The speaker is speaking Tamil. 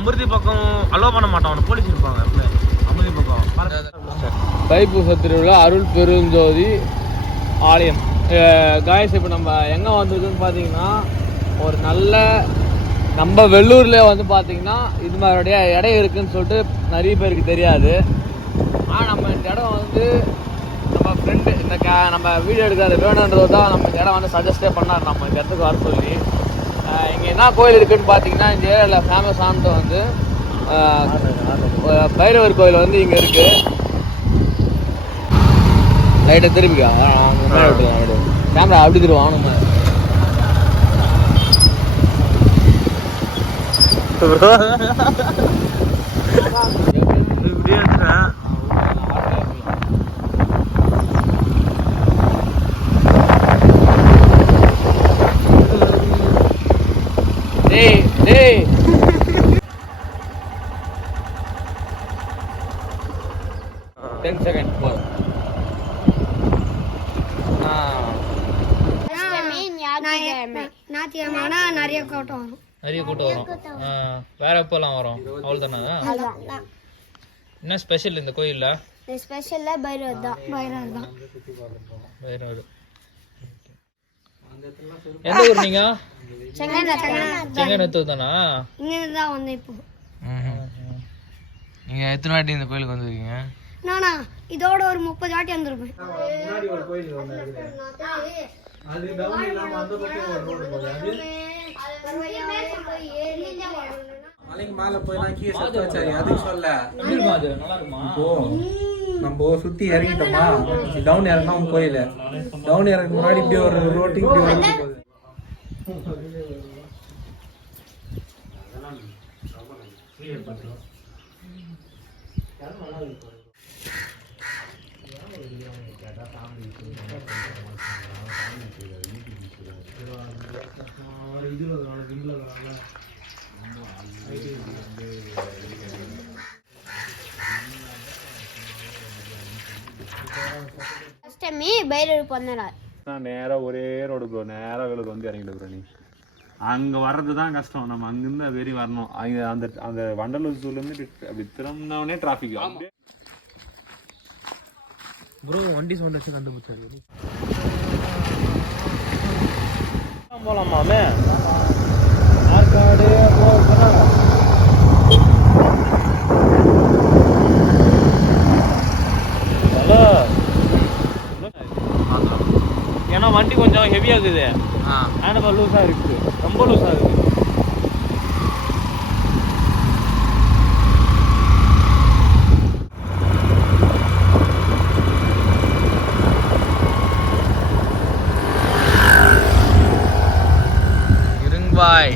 அமிர்தி பக்கம் அலோவ் பண்ண மாட்டான் அவனை போலீஸ் இருப்பாங்க. அமிர்தி பக்கம். தைப்பூச திருவிழா அருள் பெருஞ்சோதி ஆலயம். காய்ஸ் இப்போ நம்ம எங்கே வந்திருக்குன்னு பார்த்தீங்கன்னா ஒரு நல்ல நம்ம வெள்ளூரில் வந்து பார்த்தீங்கன்னா இது மாதிரிடைய இடம் இருக்குன்னு சொல்லிட்டு நிறைய பேருக்கு தெரியாது. ஆனால் நம்ம இந்த இடம் வந்து நம்ம ஃப்ரெண்டு இந்த கே நம்ம வீடியோ எடுக்கிறது வேணுன்றது தான் நம்ம இந்த இடம் வந்து சஜஸ்டே பண்ணார். நம்ம இந்த இடத்துக்கு வர சொல்லி. இங்கே என்ன கோயில் இருக்குன்னு பார்த்தீங்கன்னா இந்த ஏரியாவில் ஃபேமஸ் ஆனது வந்து பைரவர் கோயில் வந்து இங்கே இருக்குது லைட்டை திருப்பிக்கா கேமரா அப்படி திருவான் நம்ம. இப்படியே டேய் டேய். டென் செகண்ட் போ ஞாயிற்றுக்கிழமை. ஆனா நிறைய கூட்டம் வரும். நிறைய கூட்டம் வரும். வேற எப்போல்லாம் வரும். அவ்வளோ தானே என்ன ஸ்பெஷல் இந்த கோயில்ல? ஸ்பெஷல்ல பைரவர் தான். பைரவர் தான். ஒரு எந்த ஊர் நீங்க? செங்கநத்தூர் தானா இங்கிருந்து தான் வந்தேன் இப்போ. நீங்கள் எத்தனை வாட்டி இந்த கோயிலுக்கு வந்திருக்கீங்க? நானா இதோட ஒரு முப்பது வாட்டி வந்திருப்பேன். மலைக்கு மேல போயெல்லாம் கீழே சத்தாச்சாரி அதுக்கு சொல்ல. நல்லா இருக்குமா? நம்ம சுத்தி இறங்கிட்டோமா? டவுன் இறங்கினா உங்க கோயில டவுன் இறங்க முன்னாடி இப்படி ஒரு ரோட்டு இப்படி வந்து போகுது அஷ்டமி பைரவர் பிறந்தநாள் நேரா ஒரே ரோடு ப்ரோ நேரா வேலுக்கு வந்து இறங்கிட்டு ப்ரோ நீ. அங்க வர்றது தான் கஷ்டம். நம்ம அங்கிருந்து அது வரையும் வரணும். அங்க அந்த அந்த வண்டலூர் ஜூல இருந்து இப்படி- அப்படி திரும்பினோடனே டிராஃபிக் ப்ரோ வண்டி சவுண்ட் வச்சு கண்டுபிடிச்சாரு. போலாமாமே ஹெவியாக இருக்குது ஹேண்டபால் லூஸாக இருக்குது ரொம்ப லூஸாக இருக்குது பாய்